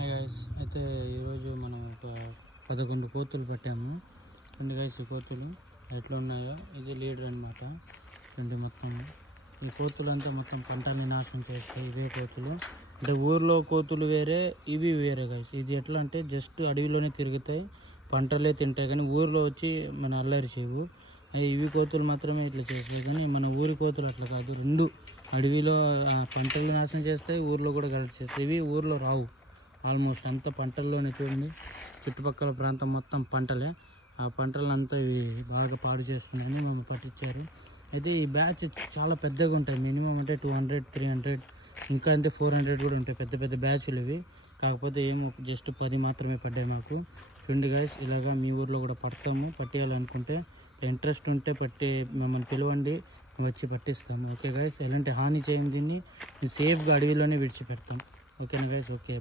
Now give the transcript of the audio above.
Hi guys, అయితే ఈరోజు మనం ఒక 11 కోతులు పట్టాము. రెండు గైస్ ఈ కోతులు ఎట్లా ఉన్నాయో, ఇది లీడర్ అనమాట. రెండు మొత్తం ఈ కోతులు అంతా మొత్తం పంటని నాశనం చేస్తాయి. ఇవే కోతులు అంటే ఊర్లో కోతులు వేరే, ఇవి వేరే గైస్. ఇది ఎట్లా అంటే జస్ట్ అడవిలోనే తిరుగుతాయి, పంటలే తింటాయి, కానీ ఊర్లో వచ్చి మన అల్లరి చేయవు. ఇవి కోతులు మాత్రమే ఇట్లా చేస్తాయి, కానీ మన ఊరి కోతులు అట్లా కాదు. రెండు అడవిలో పంటలు నాశనం చేస్తాయి, ఊర్లో కూడా కలిసి చేస్తాయి. ఇవి ఊర్లో రావు. ఆల్మోస్ట్ అంతా పంటల్లోనే చూడండి, చుట్టుపక్కల ప్రాంతం మొత్తం పంటలే. ఆ పంటలంతా ఇవి బాగా పాడు చేస్తున్నాయని మమ్మల్ని పట్టించారు. అయితే ఈ బ్యాచ్ చాలా పెద్దగా ఉంటాయి, మినిమం అంటే 200, 300, ఇంకా అంటే 400 కూడా ఉంటాయి. పెద్ద పెద్ద బ్యాచ్లు ఇవి. కాకపోతే ఏమో జస్ట్ 10 మాత్రమే పడ్డాయి మాకు. చూడండి గాయస్, ఇలాగా మీ ఊర్లో కూడా పడతాము. పట్టేయాలనుకుంటే ఇంట్రెస్ట్ ఉంటే మమ్మల్ని పిలవండి, వచ్చి పట్టిస్తాము. ఓకే గాయస్, ఎలాంటి హాని చేయం, దీన్ని సేఫ్గా అడవిలోనే విడిచిపెడతాం. ఓకేనా గైస్? ఓకే.